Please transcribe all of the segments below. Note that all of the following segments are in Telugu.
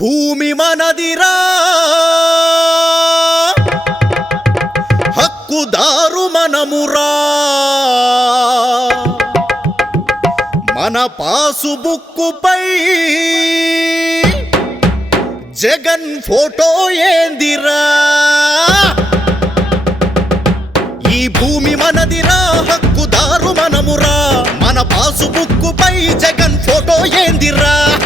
భూమి మనదిరా. హక్కుదారు మనమురా. మన పాసు బుక్కుపై జగన్ ఫోటో ఏందిరా. ఈ భూమి మనదిరా హక్కుదారు మనమురా. మన పాసు బుక్కుపై జగన్ ఫోటో ఏందిరా.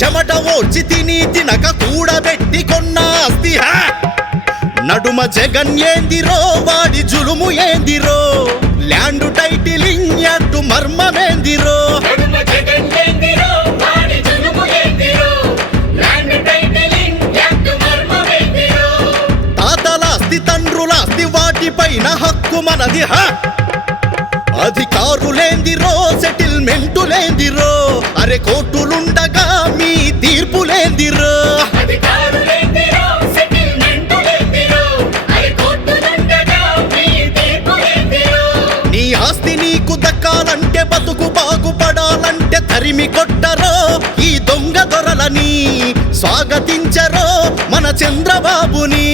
చెమట ఓడ్చి తిని తినక కూడబెట్టి కొన్న ఆస్తి! నడుమ జగన్ ఏందిరో వాడి జులుము ఏందిరో ల్యాండ్ టైటిలింగ్ యాక్టు మర్మమేందిరో తాతలాస్తి తండ్రులాస్తి వాటిపైన హక్కు మనది హా? అధికారులేందిరో సెటిల్మెంటులేందిరో అరే కోర్టులుండగా నీకు బతుకు బాగుపడాలంటే తరిమి కొట్టరో ఈ దొంగ దొరలని స్వాగతించరో మన చంద్రబాబుని.